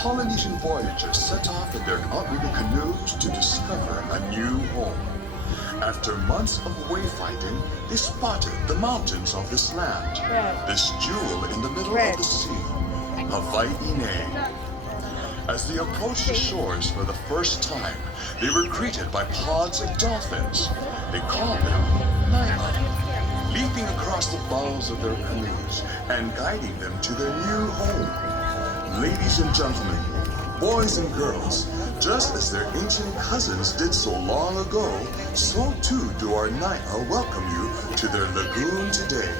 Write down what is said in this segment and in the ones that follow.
Polynesian voyagers set off in their outrigger canoes to discover a new home. After months of wayfinding, they spotted the mountains of this land, this jewel in the middle of the sea, Hawaii. As they approached the shores for the first time, they were greeted by pods of dolphins. They called them Nai'a, leaping across the bows of their canoes and guiding them to their new home. Ladies and gentlemen, boys and girls, just as their ancient cousins did so long ago, so too do our Nai'a welcome you to their lagoon today.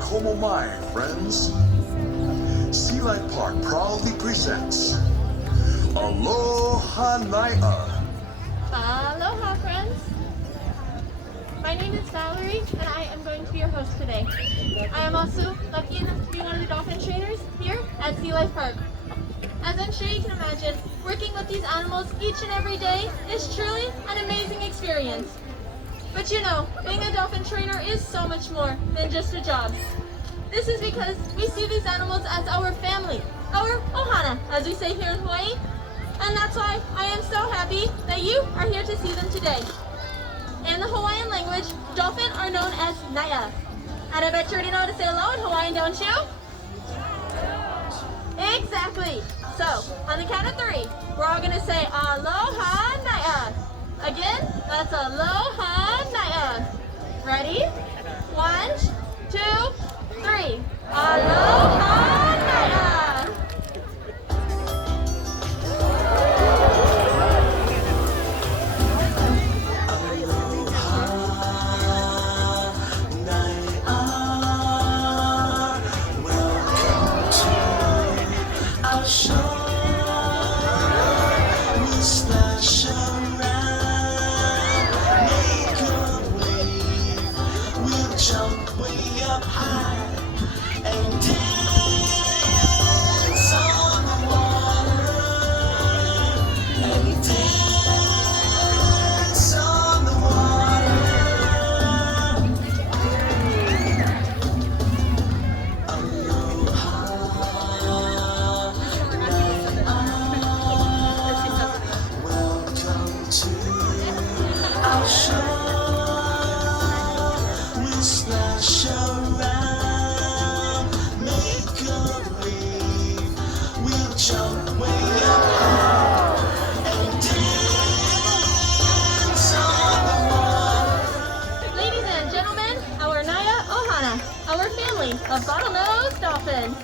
Como mai, friends. Sea Life Park proudly presents Aloha Nai'a. Aloha, friends. My name is Valerie, and I am going to be your host today. I am also lucky enough to be one of the dolphin trainers here at Sea Life Park. As I'm sure you can imagine, working with these animals each and every day is truly an amazing experience. But you know, being a dolphin trainer is so much more than just a job. This is because we see these animals as our family, our ohana, as we say here in Hawaii. And that's why I am so happy that you are here to see them today. In the Hawaiian language, dolphin are known as Nai'a. And I bet you already know how to say hello in Hawaiian, don't you? Exactly. So, on the count of 3, we're all going to say Aloha Nai'a. Again, that's Aloha Nai'a. Ready? 1, 2, 3. Aloha Nai'a. Of bottlenose dolphins.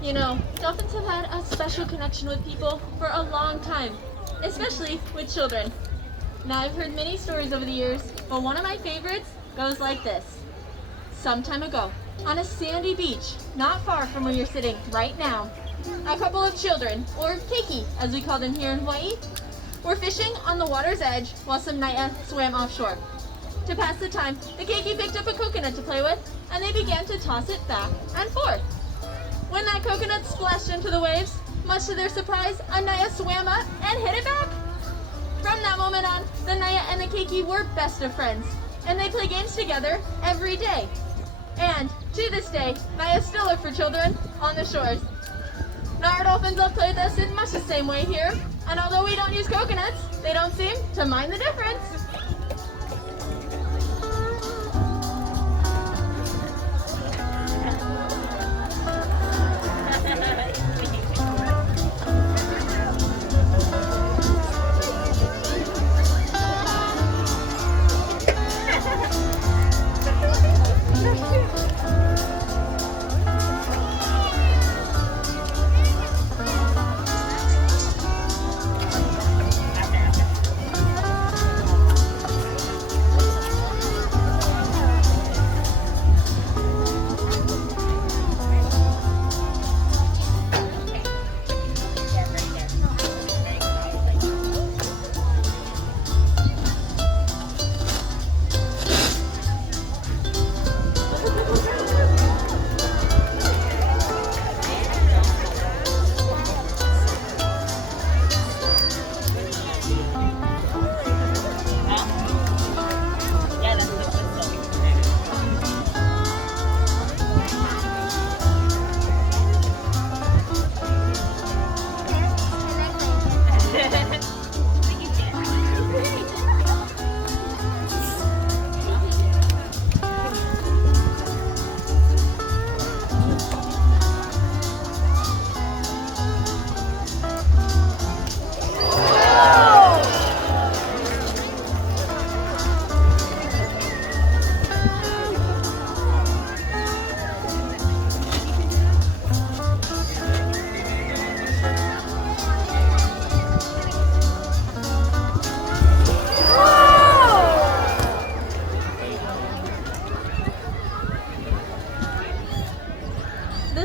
You know, dolphins have had a special connection with people for a long time, especially with children. Now, I've heard many stories over the years, but one of my favorites goes like this. Some time ago, on a sandy beach, not far from where you're sitting right now, a couple of children, or keiki as we call them here in Hawaii, were fishing on the water's edge while some Nai'a swam offshore. To pass the time, the keiki picked up a coconut to play with, and they began to toss it back and forth. When that coconut splashed into the waves, much to their surprise, a Nai'a swam up and hit it back. From that moment on, the Nai'a and the keiki were best of friends, and they play games together every day. And to this day, Nai'a still look for children on the shores. Now our dolphins will play with us in much the same way here, and although we don't use coconuts, they don't seem to mind the difference.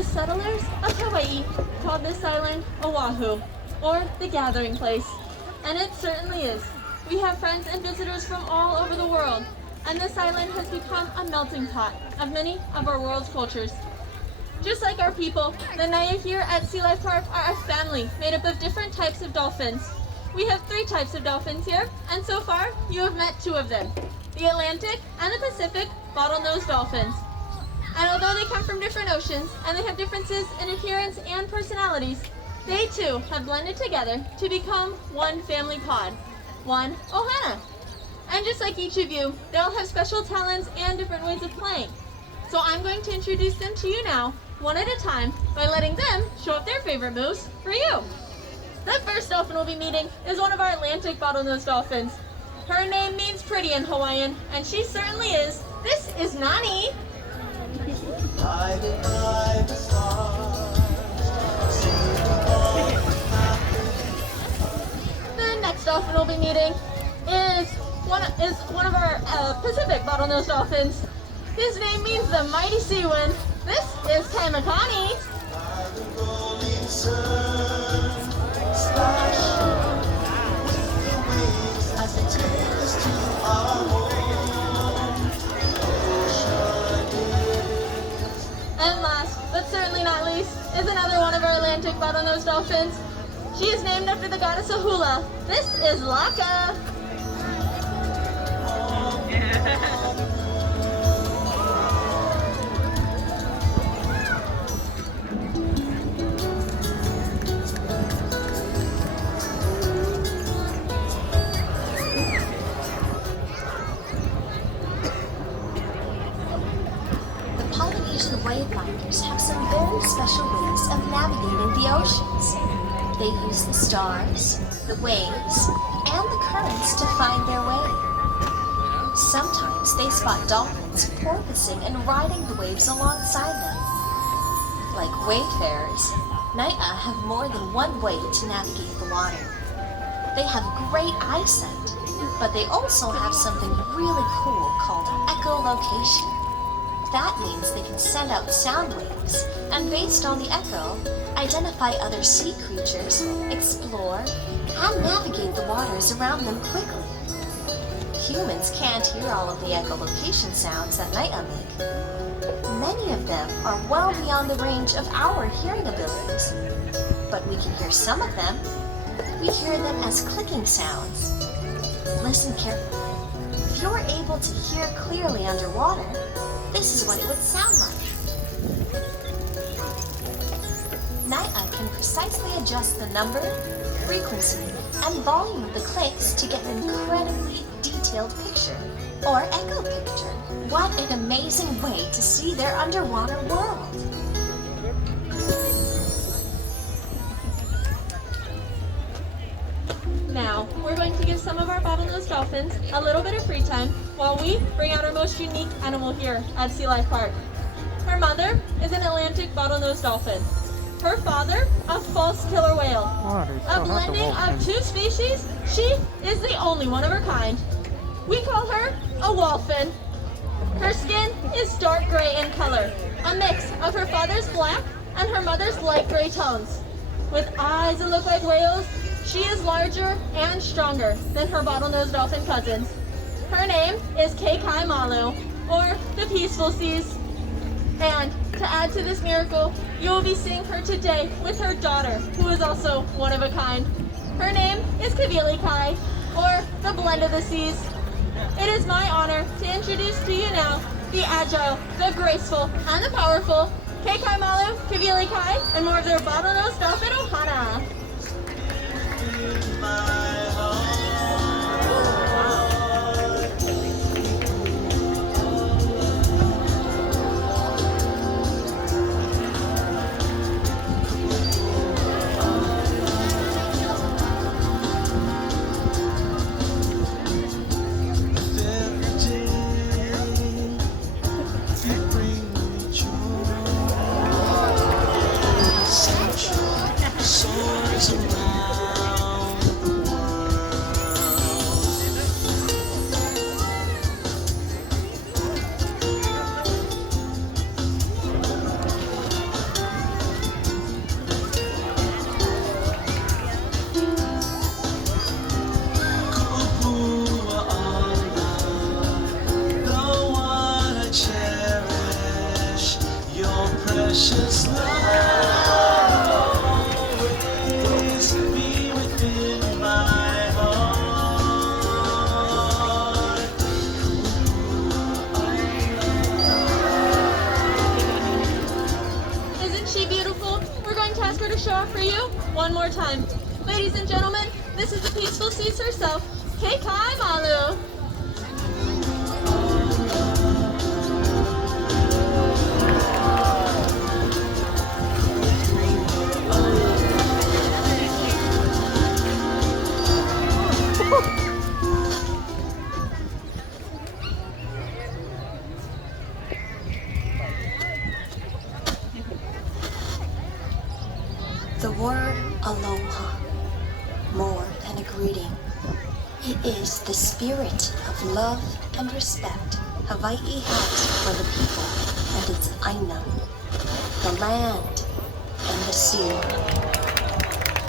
the settlers of Hawaii called this island Oahu, or the gathering place. And it certainly is. We have friends and visitors from all over the world, and this island has become a melting pot of many of our world's cultures. Just like our people, the Naya here at Sea Life Park are a family made up of different types of dolphins. We have 3 types of dolphins here, and so far you have met 2 of them, the Atlantic and the Pacific bottlenose dolphins. And although they come from different oceans and they have differences in appearance and personalities, they too have blended together to become one family pod, one ohana. And just like each of you, they all have special talents and different ways of playing. So I'm going to introduce them to you now, one at a time, by letting them show off their favorite moves for you. The first dolphin we'll be meeting is one of our Atlantic bottlenose dolphins. Her name means pretty in Hawaiian, and she certainly is. This is Nani. The next dolphin we'll be meeting is one of our Pacific bottlenose dolphins. His name means the mighty sea wind. This is Kaimakani. And last, but certainly not least, is another one of our Atlantic bottlenose dolphins. She is named after the goddess of hula. This is Laka. Wayfinders have some very special ways of navigating the oceans. They use the stars, the waves, and the currents to find their way. Sometimes they spot dolphins porpoising and riding the waves alongside them. Like wayfarers, Nai'a have more than one way to navigate the water. They have great eyesight, but they also have something really cool called echolocation. That means they can send out sound waves, and based on the echo, identify other sea creatures, explore, and navigate the waters around them quickly. Humans can't hear all of the echolocation sounds that Nai'a make. Many of them are well beyond the range of our hearing abilities, but we can hear some of them. We hear them as clicking sounds. Listen carefully. If you're able to hear clearly underwater, this is what it would sound like. Nai'a can precisely adjust the number, frequency, and volume of the clicks to get an incredibly detailed picture, or echo picture. What an amazing way to see their underwater world! Now, we're going to give some of our bottlenose dolphins a little bit of free time while we bring out our most unique animal here at Sea Life Park. Her mother is an Atlantic bottlenose dolphin. Her father, a false killer whale. A blending of 2 species, she is the only one of her kind. We call her a dolphin. Her skin is dark gray in color, a mix of her father's black and her mother's light gray tones. With eyes that look like whales, she is larger and stronger than her bottlenose dolphin cousins. Her name is Keikai Malu, or the Peaceful Seas. And to add to this miracle, you will be seeing her today with her daughter, who is also one of a kind. Her name is Kavili Kai, or the Blend of the Seas. It is my honor to introduce to you now the agile, the graceful, and the powerful Keikai Malu, Kavili Kai, and more of their bottlenose dolphin ohana. precious love flows me within my heart. Isn't she beautiful? We're going to ask her to show off for you one more time. Ladies and gentlemen, this is the peaceful seas herself, Kekai Malu. The word aloha, more than a greeting. It is the spirit of love and respect Hawaii has for the people and its aina, the land and the sea.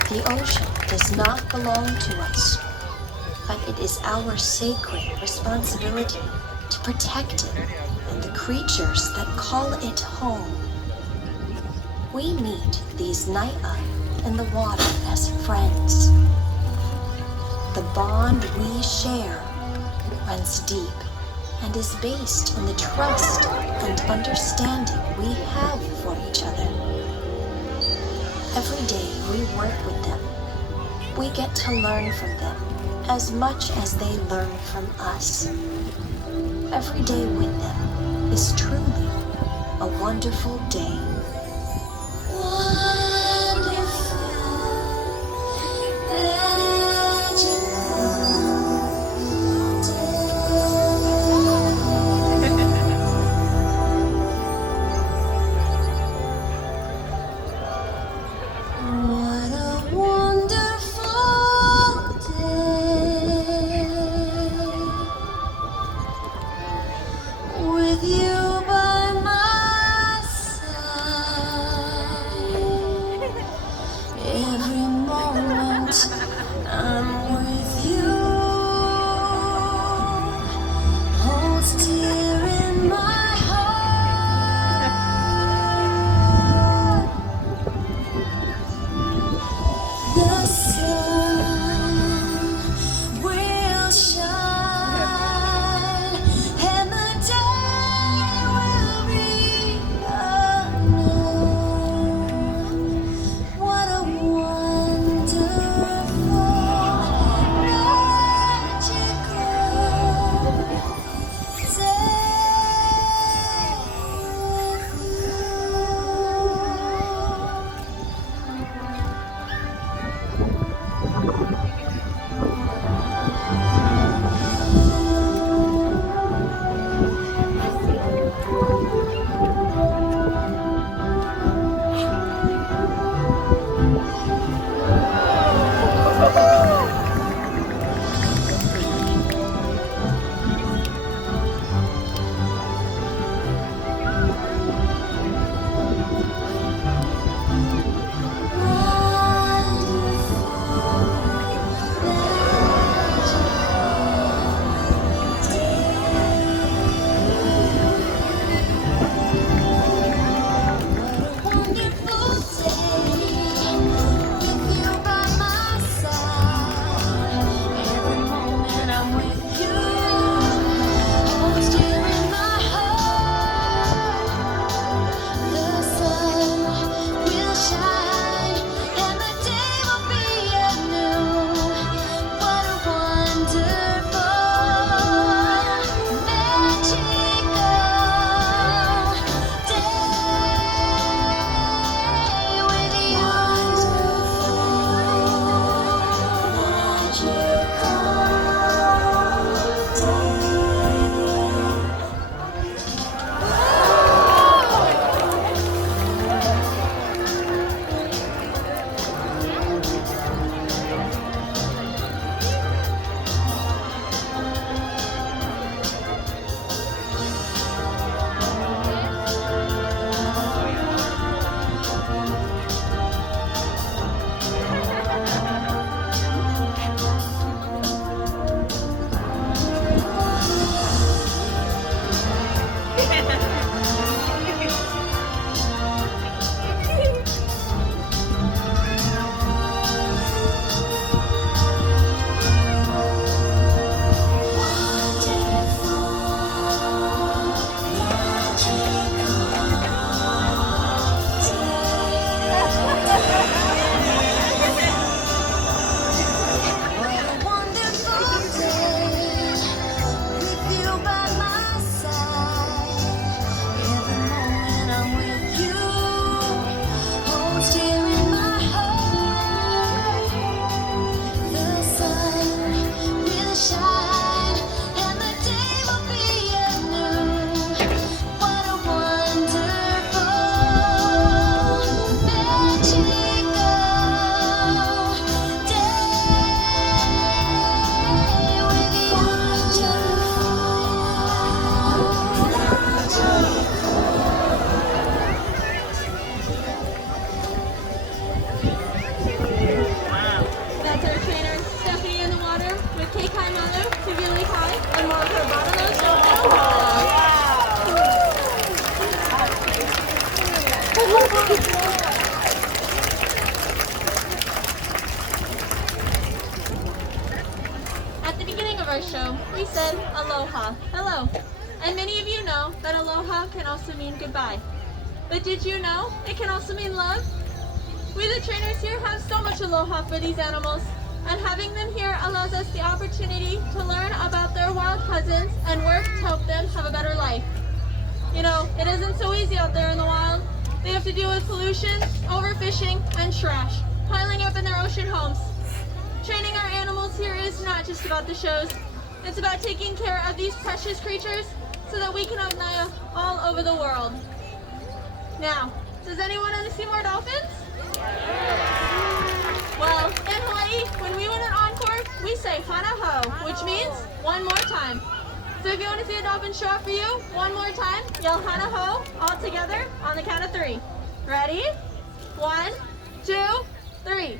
The ocean does not belong to us, but it is our sacred responsibility to protect it and the creatures that call it home. We meet these Nai'a in the water as friends. The bond we share runs deep and is based on the trust and understanding we have for each other. Every day we work with them. We get to learn from them as much as they learn from us. Every day with them is truly a wonderful day. What a wonderful day with you by my side. At the beginning of our show, we said aloha, hello. And many of you know that aloha can also mean goodbye. But did you know it can also mean love? We the trainers here have so much aloha for these animals, and having them here allows us the opportunity to learn about their wild cousins and work to help them have a better life. You know, it isn't so easy out there in the wild. They have to deal with pollution, overfishing, and trash piling up in their ocean homes. Training our animals here is not just about the shows. It's about taking care of these precious creatures so that we can have Naya all over the world. Now, does anyone want to see more dolphins? Well, in Hawaii, when we win an encore, we say hana ho, which means one more time. So if you want to see a dolphin show up for you one more time, yell hana ho all together on the count of 3. Ready? 1, 2, 3.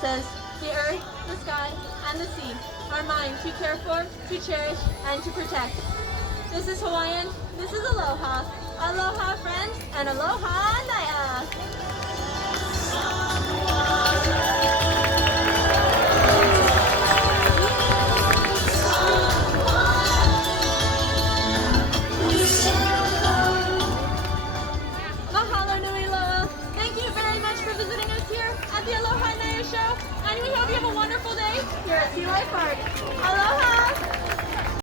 Says, the earth, the sky, and the sea are mine to care for, to cherish, and to protect. This is Hawaiian, this is aloha. Aloha friends, and aloha naya. Mahalo nui loa. Thank you very much for visiting us here at the Aloha Naya Show, and we hope you have a wonderful day here at Sea Life Park. Aloha!